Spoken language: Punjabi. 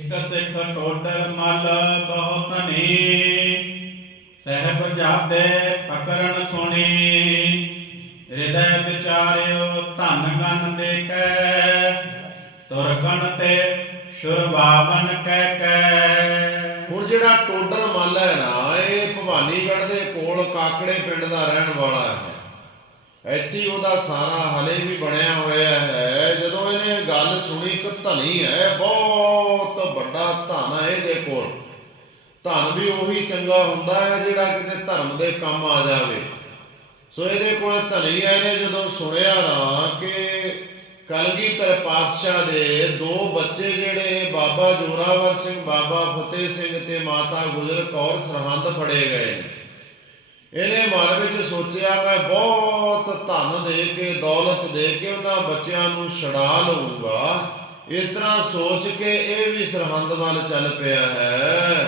ਇਕ ਸਿੱਖ ਟੋਡਰ ਮਲ ਬਹੁ ਧਨੀ, ਸਹਿਬ ਜਾਦੇ ਪਕਰਨ ਸੁਣੀ। ਹਿਰਦੈ ਵਿਚਾਰਿਓ ਧਨ ਗਨ ਦੇਖੈ ਤੁਰਕਣ ਤੇ ਸ਼ੁਰਬਾਵਨ ਕਹਿ ਕੈ ਹੁਣ ਜਿਹੜਾ ਟੋਡਰ ਮੱਲ ਹੈ ਨਾ, ਇਹ ਭਵਾਨੀਗੜ੍ਹ ਦੇ ਕੋਲ ਕਾਕੜੇ ਪਿੰਡ ਦਾ ਰਹਿਣ ਵਾਲਾ ਹੈ। ਇੱਥੇ ਹੀ ਉਹਦਾ ਸਾਰਾ ਹਲੇ ਵੀ ਬਣਿਆ ਹੋਇਆ ਹੈ। ਜਦੋਂ ਇਹਨੇ ਗੱਲ ਸੁਣੀ ਕਿ ਧਨੀ ਹੈ, ਬਹੁਤ ਵੱਡਾ ਧਨ ਹੈ ਇਹਦੇ ਕੋਲ। ਧਨ ਵੀ ਉਹੀ ਚੰਗਾ ਹੁੰਦਾ ਹੈ ਜਿਹੜਾ ਕਿਤੇ ਧਰਮ ਦੇ ਕੰਮ ਆ ਜਾਵੇ। ਸੋ ਇਹਦੇ ਕੋਲ ਧਨੀ ਹੈ ਇਹਨੇ ਜਦੋਂ ਸੁਣਿਆ ਨਾ ਕਿ ਕਲਗੀਧਰ ਪਾਤਸ਼ਾਹ ਦੇ ਦੋ ਬੱਚੇ ਜਿਹੜੇ ਨੇ, ਬਾਬਾ ਜੋਰਾਵਰ ਸਿੰਘ, ਬਾਬਾ ਫਤਿਹ ਸਿੰਘ ਤੇ ਮਾਤਾ ਗੁਜਰ ਕੌਰ ਸਰਹੰਦ ਫੜੇ ਗਏ ਨੇ। ਇਹਨੇ ਮਨ ਵਿੱਚ ਸੋਚਿਆ, ਮੈਂ ਬਹੁਤ ਧਨ ਦੇ ਕੇ, ਦੌਲਤ ਦੇ ਕੇ ਉਹਨਾਂ ਬੱਚਿਆਂ ਨੂੰ ਛਡਾ ਲਊਗਾ। ਇਸ ਤਰ੍ਹਾਂ ਸੋਚ ਕੇ ਇਹ ਵੀ ਸਰਹੰਦ ਵੱਲ ਚੱਲ ਪਿਆ ਹੈ।